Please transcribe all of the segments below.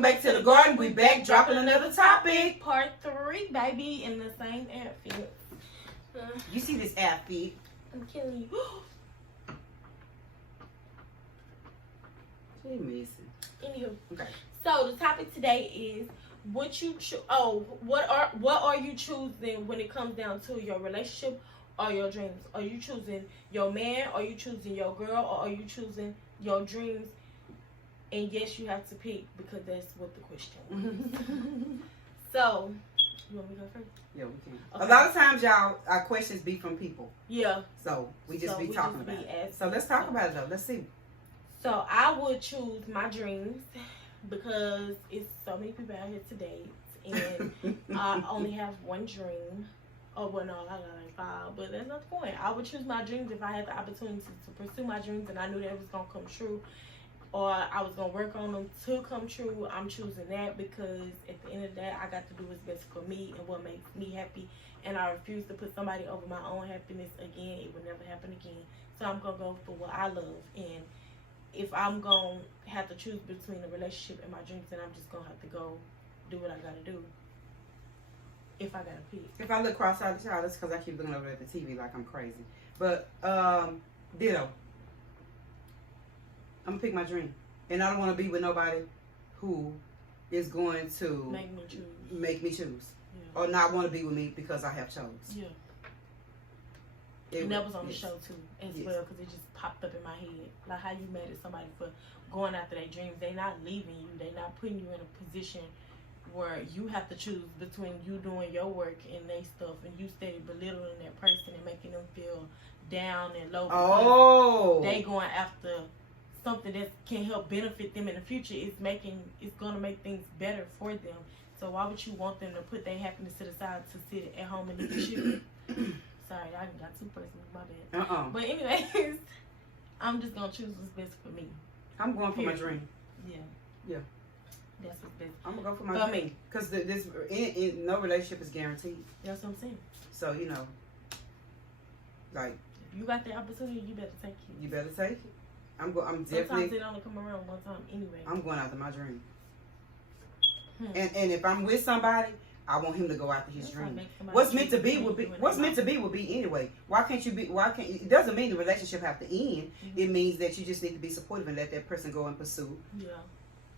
welcome back to the garden. We back dropping another topic. Part 3, baby, in the same outfit. You see this outfit? I'm killing you. She missing. Anywho, okay. So the topic today is what you what are you choosing when it comes down to your relationship or your dreams? Are you choosing your man? Are you choosing your girl? Or are you choosing your dreams? And yes, you have to pick because that's what the question was. So, you want me to go first? Yeah, we can. Okay. A lot of times, y'all, our questions be from people. Yeah. So we just be talking about it. So let's talk about it though. Let's see. So I would choose my dreams because it's so many people out here today, and I only have one dream. Oh, well, no, I got like 5, but that's not the point. I would choose my dreams if I had the opportunity to pursue my dreams and I knew that it was going to come true, or I was going to work on them to come true. I'm choosing that because at the end of the day, I got to do what's best for me and what makes me happy, and I refuse to put somebody over my own happiness again. It will never happen again. So I'm going to go for what I love, and if I'm going to have to choose between a relationship and my dreams, then I'm just going to have to go do what I got to do. If I got to pick. If I look cross-eyed, child, that's because I keep looking over at the TV like I'm crazy. But, ditto. I'm going to pick my dream. And I don't want to be with nobody who is going to make me choose. Yeah. Or not want to be with me because I have chose. Yeah. And that was on the show too, as well, because it just popped up in my head. Like how you mad at somebody for going after their dreams. They not leaving you. They not putting you in a position where you have to choose between you doing your work and they stuff, and you steady belittling that person and making them feel down and low. Oh, they going after something that can help benefit them in the future. It's going to make things better for them. So why would you want them to put their happiness to the side to sit at home and eat the shit? Sorry, I got too personal. My bad. But anyways, I'm just gonna choose what's best for me. I'm going for my dream. Yeah. That's what's best. I'm gonna go for my dream because this no relationship is guaranteed. That's what I'm saying. So like if you got the opportunity, you better take it. You better take it. I'm definitely. Sometimes it only come around one time anyway. I'm going after my dream. And if I'm with somebody, I want him to go after his dream. What's meant to be will be. What's meant to be will be anyway. Why can't you be? Why can't? It doesn't mean the relationship have to end. Mm-hmm. It means that you just need to be supportive and let that person go and pursue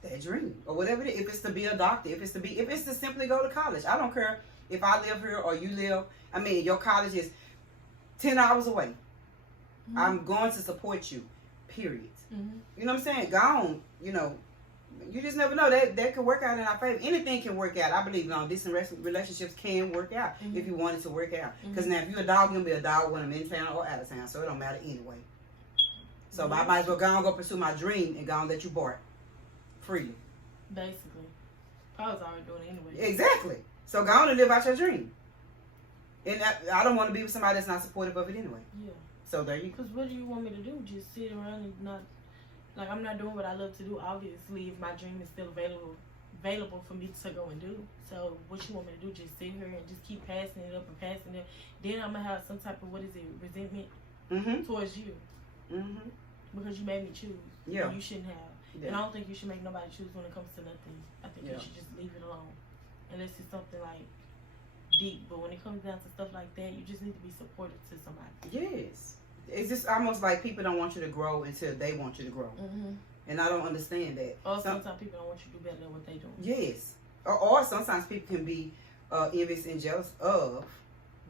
that dream or whatever it is. If it's to be a doctor, if it's to simply go to college. I don't care if I live here or you live. I mean, your college is 10 hours away. Mm-hmm. I'm going to support you. Period. Mm-hmm. You know what I'm saying? Gone. You just never know. That could work out in our favor. Anything can work out. I believe distant relationships can work out if you want it to work out. Because now, if you're a dog, you're going to be a dog when I'm in town or out of town. So it don't matter anyway. So I might as well go pursue my dream and go and let you bark freely. Basically. I was already doing it anyway. Exactly. So go on and live out your dream. And I don't want to be with somebody that's not supportive of it anyway. Yeah. So there you go. Because what do you want me to do? Just sit around and not... Like, I'm not doing what I love to do, obviously, if my dream is still available for me to go and do. So, what you want me to do, just sit here and just keep passing it up and passing it. Then I'm going to have some type of, resentment towards you. Mm-hmm. Because you made me choose. Yeah. And you shouldn't have. Yeah. And I don't think you should make nobody choose when it comes to nothing. I think you should just leave it alone. Unless it's something, like, deep. But when it comes down to stuff like that, you just need to be supportive to somebody. Yes. It's just almost like people don't want you to grow until they want you to grow. Mm-hmm. And I don't understand that. Or sometimes people don't want you to do better than what they do. Yes. Or sometimes people can be envious and jealous of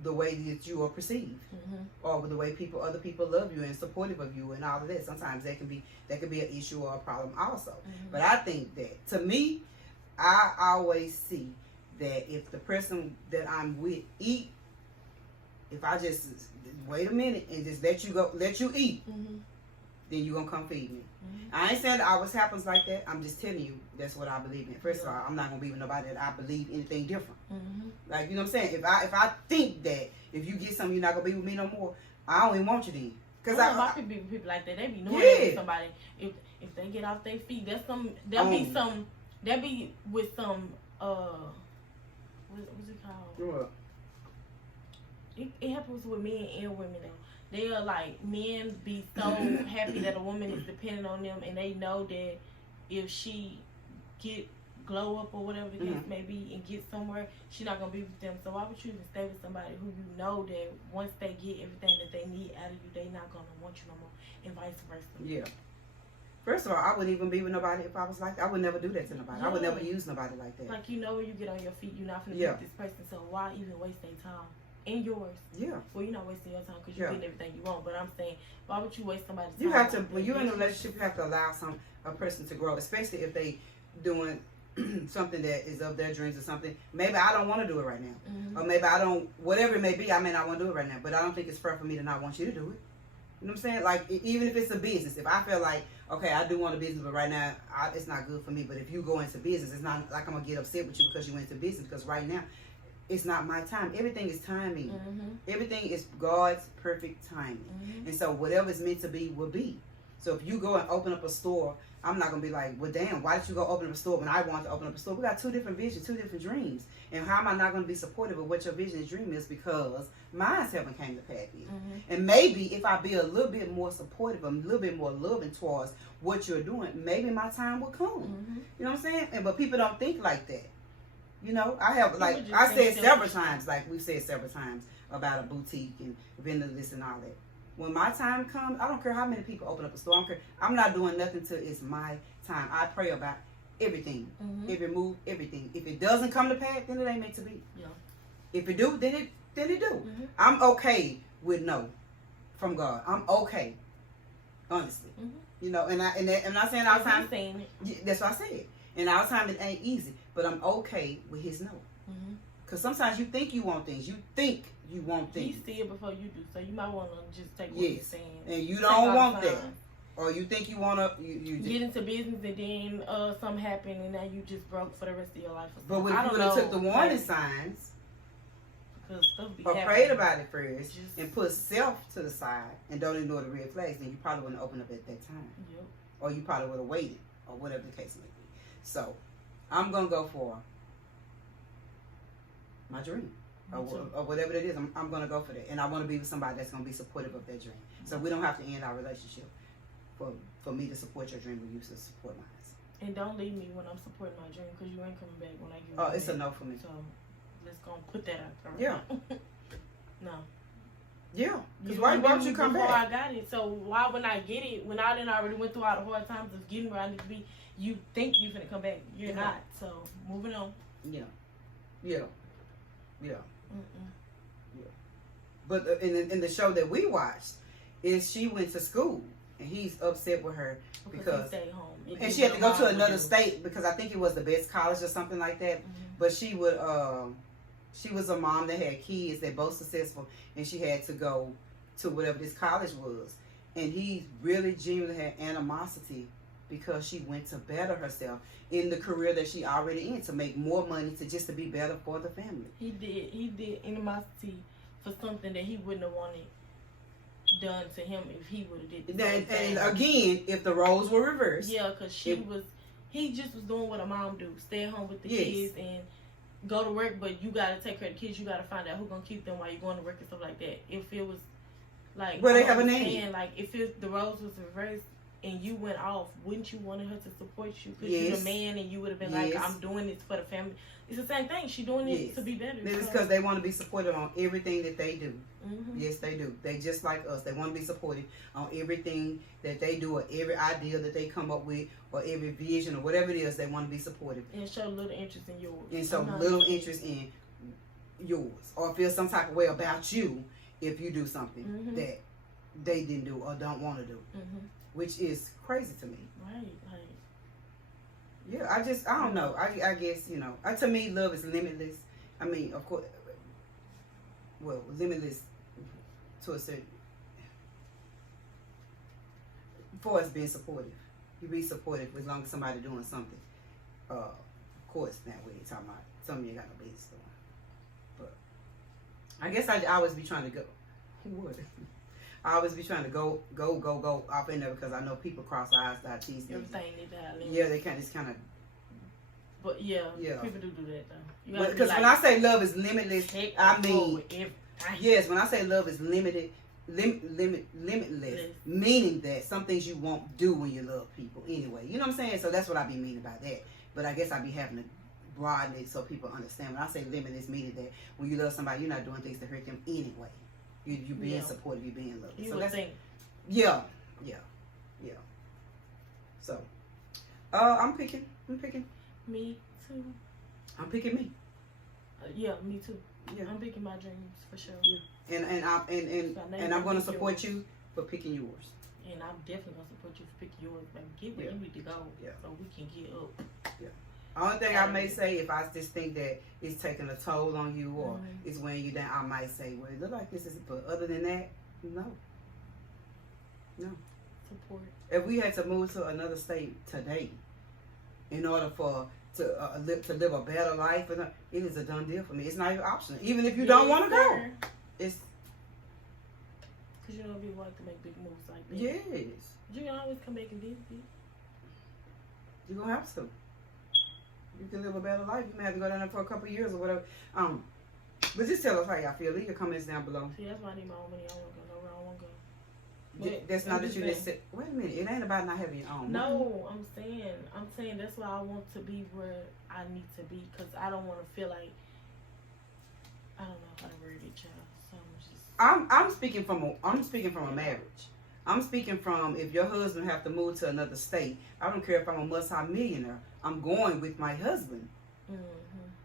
the way that you are perceived. Mm-hmm. Or the way other people love you and supportive of you and all of that. Sometimes that can be an issue or a problem also. Mm-hmm. But I think that, to me, I always see that if the person that I'm with eat, if I just wait a minute and just let you eat, then you're going to come feed me. Mm-hmm. I ain't saying that always happens like that. I'm just telling you that's what I believe in. First of all, I'm not going to be with nobody that I believe anything different. Mm-hmm. Like, you know what I'm saying? If I think that if you get something, you're not going to be with me no more, I don't even want you then. Because I be with people like that. They be knowing with somebody. If they get off their feet, be with some, what's it called? What? It happens with men and women now. They are like, men be so happy that a woman is dependent on them, and they know that if she glow up or whatever the case may be and get somewhere, she's not gonna be with them. So why would you even stay with somebody who you know that once they get everything that they need out of you, they not gonna want you no more, and vice versa? Yeah. First of all, I wouldn't even be with nobody if I was like that. I would never do that to nobody. I would never use nobody like that. Like, you know, when you get on your feet, you're not gonna be with this person, so why even waste their time? And yours. Yeah. Well, you're not wasting your time because you're getting everything you want. But I'm saying, why would you waste somebody's time? You have to, when you're in a relationship, you have to allow a person to grow, especially if they doing something that is of their dreams or something. Maybe I don't want to do it right now. Or maybe I don't, whatever it may be, I may not want to do it right now. But I don't think it's fair for me to not want you to do it. You know what I'm saying? Like, even if it's a business, if I feel like, okay, I do want a business, but right now, it's not good for me. But if you go into business, it's not like I'm going to get upset with you because you went into business. Because right now, it's not my time. Everything is timing. Everything is God's perfect timing. And so whatever is meant to be will be. So if you go and open up a store, I'm not going to be like, well, damn, why did you go open up a store when I want to open up a store? We got two different visions, two different dreams. And how am I not going to be supportive of what your vision and dream is because mine haven't came to pass yet? And maybe if I be a little bit more supportive, a little bit more loving towards what you're doing, maybe my time will come. You know what I'm saying? But people don't think like that. You know, I have, like, I said several times, like we've said several times about a boutique and vendor this and all that. When my time comes, I don't care how many people open up a store. I don't care. I'm not doing nothing till it's my time. I pray about everything, every move, everything. If it doesn't come to pass, then it ain't meant to be. Yeah. If it do, then it do. I'm okay with no from God. I'm okay, honestly. You know, and I'm not saying all the time. That's what I said. And all the time it ain't easy, but I'm okay with his no. Because sometimes you think you want things. You think you want things. He see it before you do, so you might want to just take what he's saying. And you don't want that. Or you think you want to... You get into business and then something happened and now you just broke for the rest of your life. But when you would have took the warning signs or prayed about it first and put self to the side and don't ignore the red flags, then you probably wouldn't open up at that time. Or you probably would have waited or whatever the case may be. So, I'm going to go for my dream. Or whatever it is, I'm going to go for that. And I want to be with somebody that's going to be supportive of that dream. So, we don't have to end our relationship for me to support your dream when you to support mine. And don't leave me when I'm supporting my dream because you ain't coming back when I give you Oh, it's a no for me. So, let's go and put that out there. Yeah. No. Yeah. Because why don't you come back? Before I got it. So, why when I get it, when I didn't already went through all the hard times of getting where I need to be, you think you're going to come back. You're not. So, moving on. Yeah. Yeah. Yeah. Yeah. But in the show that we watched, is she went to school and he's upset with her because he stayed home. And she had to go to another state because I think it was the best college or something like that. But she would she was a mom that had kids that both successful, and she had to go to whatever this college was. And he really genuinely had animosity because she went to better herself in the career that she already in, to make more money, to be better for the family. He did animosity for something that he wouldn't have wanted done to him if he would have did the same thing. And again, if the roles were reversed. Yeah, because he just was doing what a mom do, stay at home with the kids and go to work, but you got to take care of the kids. You got to find out who's going to keep them while you're going to work and stuff like that. If it was like, well, they have a name. Like, if the roles was reversed and you went off, wouldn't you want her to support you? Because you're the man and you would have been like, I'm doing this for the family. It's the same thing. She doing it to be better. It's because they want to be supported on everything that they do. Yes, they do. They just like us. They want to be supported on everything that they do, or every idea that they come up with, or every vision, or whatever it is. They want to be supported. And show little interest in yours. And so little interest in yours, or feel some type of way about you if you do something that they didn't do or don't want to do, which is crazy to me. Right. Yeah, I don't know. I guess, to me, love is limitless. I mean, of course, well, limitless to a certain, for us being supportive. You be supportive as long as somebody doing something. Of course, now we ain't talking about something you ain't got no business doing. But I guess I always be trying to go. What? I always be trying to go off in there because I know people cross eyes, dot T's. Everything need to have limits. Yeah, they kind of. But people do that though. Because when I say love is limitless, I mean yes. When I say love is limitless, meaning that some things you won't do when you love people anyway. You know what I'm saying? So that's what I be meaning by that. But I guess I be having to broaden it so people understand. When I say limit, it's meaning that when you love somebody, you're not doing things to hurt them anyway. You being supportive, you being loving. You so would think. Yeah. So, I'm picking. Me too. I'm picking me. Yeah, me too. Yeah. I'm picking my dreams for sure. Yeah. And I'm gonna support you for picking yours. And I'm definitely gonna support you for picking yours, baby. Get where you need to go, so we can get up. Yeah. Only thing I may say, if I just think that it's taking a toll on you or it's weighing you down, I might say, well, it look like this is. But other than that, no. Support. If we had to move to another state today, in order to live a better life, it is a done deal for me. It's not even optional. Even if you don't want to go, it's because you don't be wanting to make big moves like that. Yes. You can always come back and visit. You're gonna have to. You can live a better life. You may have to go down there for a couple of years or whatever. But just tell us how y'all feel. Leave your comments down below. See, that's why I need my own money. I don't want to go nowhere. I don't want to go. That's not that you just said. Wait a minute. It ain't about not having your own. No, I'm saying that's why I want to be where I need to be, because I don't want to feel like I don't know how to word it, child. So I'm speaking from a marriage. I'm speaking from if your husband have to move to another state. I don't care if I'm a multi-millionaire. I'm going with my husband.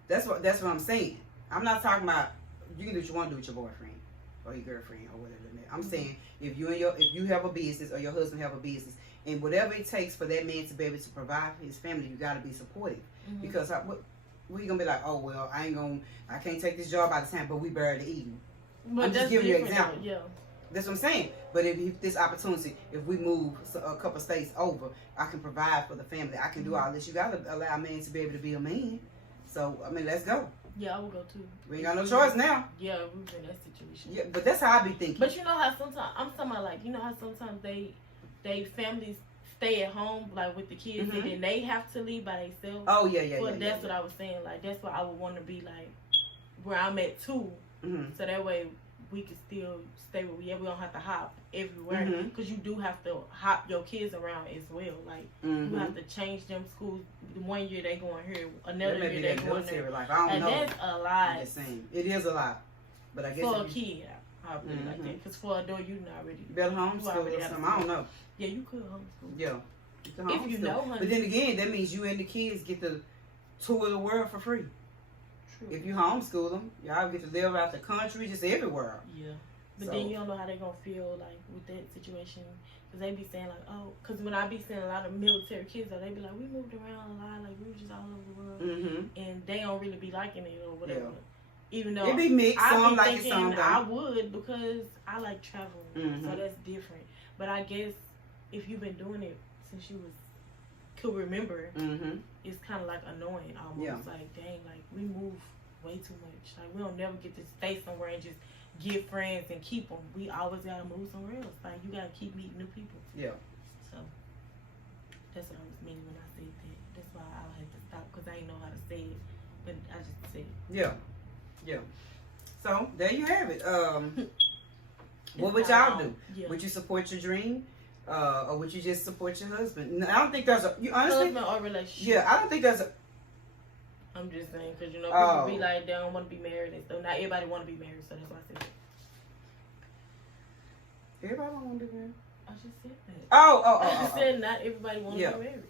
That's what I'm saying. I'm not talking about you can do what you want to do with your boyfriend or your girlfriend or whatever. I'm saying if you have a business or your husband have a business, and whatever it takes for that man to be able to provide for his family, you got to be supportive. Because what you gonna be like? Oh well, I can't take this job out of time, but we barely eating. But I'm just giving you an example. Yeah. That's what I'm saying. But if this opportunity, if we move a couple states over, I can provide for the family. I can do all this. You got to allow a man to be able to be a man. So I mean, let's go. Yeah, I will go too. We ain't got no choice now. Yeah, we've been in that situation. Yeah, but that's how I be thinking. But you know how sometimes I'm talking about, like, you know how sometimes they families stay at home like with the kids and then they have to leave by themselves. Oh yeah. Well, that's what I was saying. Like that's what I would want to be like where I'm at too. So that way we can still stay where we are. We don't have to hop everywhere because you do have to hop your kids around as well. Like you have to change them schools. 1 year they going here, another year they going there. Life. I don't know. That's a lot. I'm just saying. It is a lot. But I guess for a kid, I really like that. Because for a adult, you're not ready. You better homeschool or something. I don't know. Yeah, you could homeschool. Yeah. If you know, honey. But then again, that means you and the kids get to tour the world for free. True. If you homeschool them, y'all get to live out the country, just everywhere. Yeah. But then you don't know how they're going to feel, like, with that situation. Because they be saying, like, oh, because when I be seeing a lot of military kids, they be like, we moved around a lot, like, we were just all over the world. And they don't really be liking it or whatever. Yeah. Even though it be mixed, some like it, some don't. I would, because I like traveling. So that's different. But I guess if you've been doing it since you could remember, it's kind of like annoying almost. Yeah. Like, dang, like, we move way too much. Like, we don't never get to stay somewhere and just get friends and keep them. We always gotta move somewhere else. Like, you gotta keep meeting new people. Yeah. So that's what I was meaning when I said that. That's why I had to stop, because I didn't know how to say it, but I just said it. Yeah. So there you have it. What would y'all do? Yeah. Would you support your dream, or would you just support your husband? No, I don't think there's you honestly husband or relationship. Yeah, I don't think there's I'm just saying, because, you know, people be like, they don't want to be married and stuff. Not everybody want to be married, so that's why I said that. Everybody don't want to be married? I just said that. I said not everybody want to be married.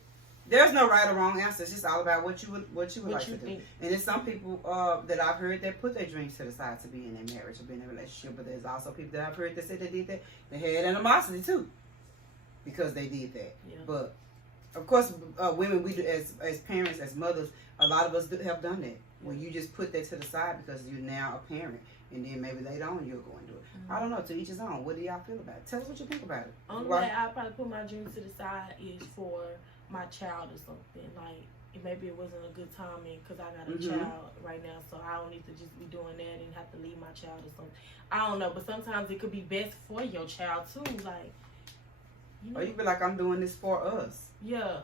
There's no right or wrong answer. It's just all about what you would like to do. And there's some people that I've heard that put their dreams to the side to be in a marriage or be in a relationship. But there's also people that I've heard that said they did that. They had animosity, too, because they did that. Yeah. But, of course, women, we do as parents, as mothers, a lot of us have done that. When you just put that to the side because you're now a parent, and then maybe later on you're going to do it. I don't know. To each his own. What do y'all feel about it? Tell us what you think about it. Only way I probably put my dreams to the side is for my child or something. Like, maybe it wasn't a good timing because I got a child right now, so I don't need to just be doing that and have to leave my child or something. I don't know, but sometimes it could be best for your child too. Like, you know, or you be like, I'm doing this for us. Yeah.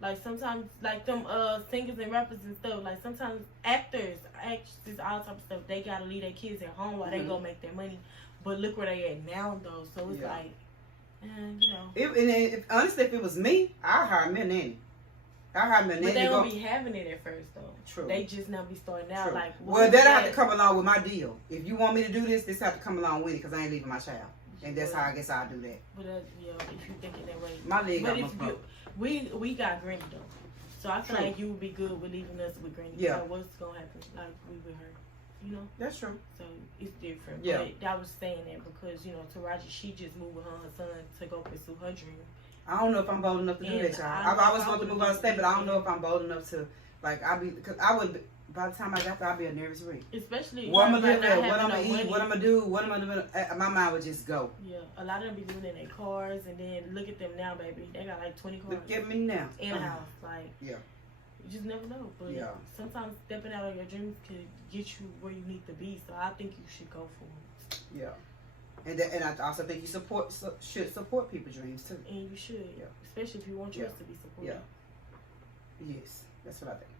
Like, sometimes, like, them singers and rappers and stuff, like, sometimes actors, actresses, all type of stuff, they got to leave their kids at home while they go make their money. But look where they at now, though. So it's like, you know. Honestly, if it was me, I'd hire me a nanny. I heard my But they don't be having it at first though. True. They just now be starting out. True. Like, well, that have to come along with my deal. If you want me to do this have to come along with it because I ain't leaving my child. And that's how I guess I'll do that. But if you thinking that way, my leg but got my we got Granny though, so I feel true. like you would be good with leaving us with Granny. Yeah. Like, what's gonna happen? Like we with her, you know. That's true. So it's different. Yeah. But I was saying that because Taraji, she just moved with her son to go pursue her dream. I don't know if I'm bold enough to do that, y'all. I've always wanted to move out of state, but I don't know if I'm bold enough to because I would. By the time I got there, I'd be a nervous wreck. Especially what I'm gonna live at, what I'm gonna eat, what I'm gonna do, what I'm gonna do. My mind would just go. Yeah, a lot of them be living in their cars, and then look at them now, baby. They got like 20 cars. Look at me now. In a house, like yeah. You just never know. But yeah. Sometimes stepping out on your dreams could get you where you need to be. So I think you should go for it. Yeah. And I also think you should support people's dreams too. And you should, yeah. Especially if you want yours to be supported. Yeah. Yes, that's what I think.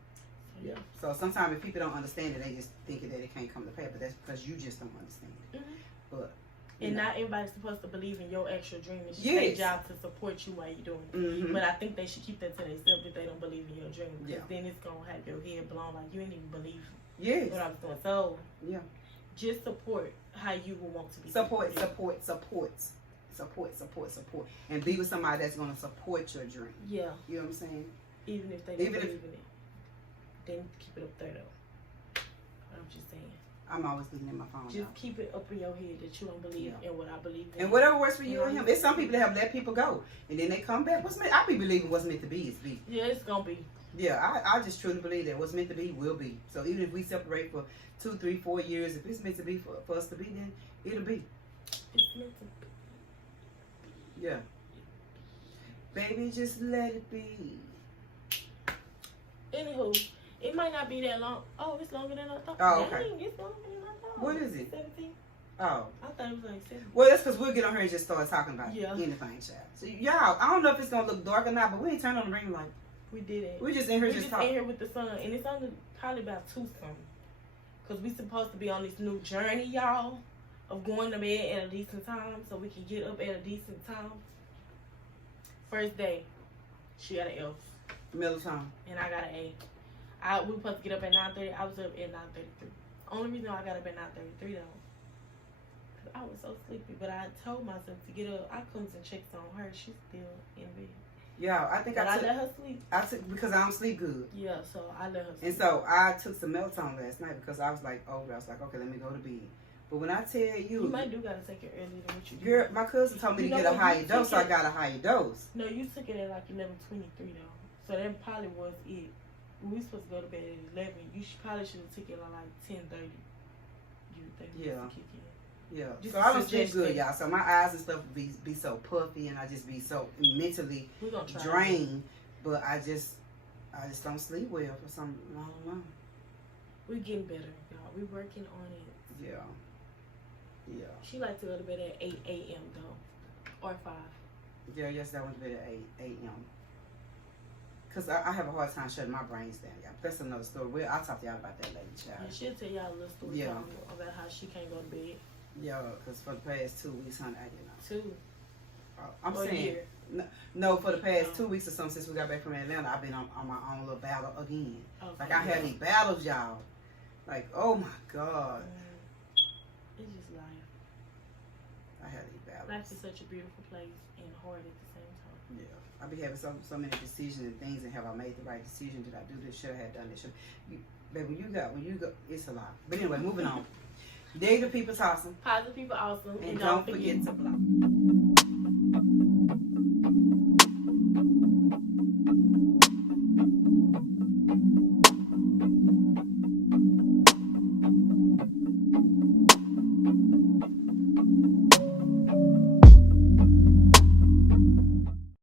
Yeah. So sometimes if people don't understand it, they just thinking that it can't come to pass, but that's because you just don't understand it. Mm-hmm. But not everybody's supposed to believe in your actual dream. It's just their job to support you while you're doing it. Mm-hmm. But I think they should keep that to themselves if they don't believe in your dream. Because then it's gonna have your head blown like you didn't even believe what I was doing. So just support how you will want to be. Support, and be with somebody that's gonna support your dream. Yeah. You know what I'm saying? Even if they don't believe in it. Then keep it up there though. I'm just saying. I'm always looking at my phone. Just keep it up in your head that you don't believe in what I believe in. And whatever works for you and him. There's some people that have let people go. And then they come back. I be believing what's meant to be is be. Yeah, it's gonna be. Yeah, I just truly believe that what's meant to be will be. So even if we separate for 2, 3, 4 years, if it's meant to be for us to be, then it'll be. It's meant to be. Yeah. Baby, just let it be. Anywho. It might not be that long. Oh, it's longer than I thought. Oh, okay. Dang, it's longer than I thought. What is it? 17. Oh. I thought it was like 7. Well, that's because we'll get on here and just start talking about anything, child. So, y'all, I don't know if it's going to look dark or not, but we ain't turning on the ring like. We didn't. We just in here just talking. in here with the sun. And it's only probably about 2 something. Because we supposed to be on this new journey, y'all, of going to bed at a decent time so we can get up at a decent time. First day, she got an F. Middle time. And I got an A. We were supposed to get up at 9:30. I was up at 9:33. Only reason I got up at 9:33 though, cause I was so sleepy. But I told myself to get up. I comes and checks on her. She's still in bed. Yeah, I think I let her sleep. I took because I don't sleep good. Yeah, so I let her sleep. And so I took some melatonin last night because I was like, okay, let me go to bed. But when I tell you might gotta take it earlier than what you do. Girl, my cousin told me to get a higher dose, so I got a higher dose. No, you took it at like 11:23 though. So that probably was it. We supposed to go to bed at 11. You probably should have took it at like 10:30. You think? Yeah. So I don't sleep good, y'all. So my eyes and stuff be so puffy, and I just be so mentally drained. But I just don't sleep well for some. I don't know. We're getting better, y'all. We're working on it. Yeah. She likes to go to bed at 8 a.m. though, or 5. Yeah. Yes, I went to bed at 8 a.m. Because I have a hard time shutting my brains down, y'all. That's another story. I'll talk to y'all about that later, child. Yeah, she'll tell y'all a little story about how she can't go to bed. Yeah, because for the past 2 weeks, honey, I didn't know. 2? I'm saying, no, for the past 2 weeks or something since we got back from Atlanta, I've been on my own little battle again. Okay, like, I had these battles, y'all. Like, oh my God. It's just life. I had these battles. Life is such a beautiful place and hard at the same time. Yeah. I be having so many decisions and things, and have I made the right decision? Did I do this? Should I have done this? Baby, when you go, it's a lot. But anyway, moving on. Dig the people tossing. Positive people awesome. And don't forget to block.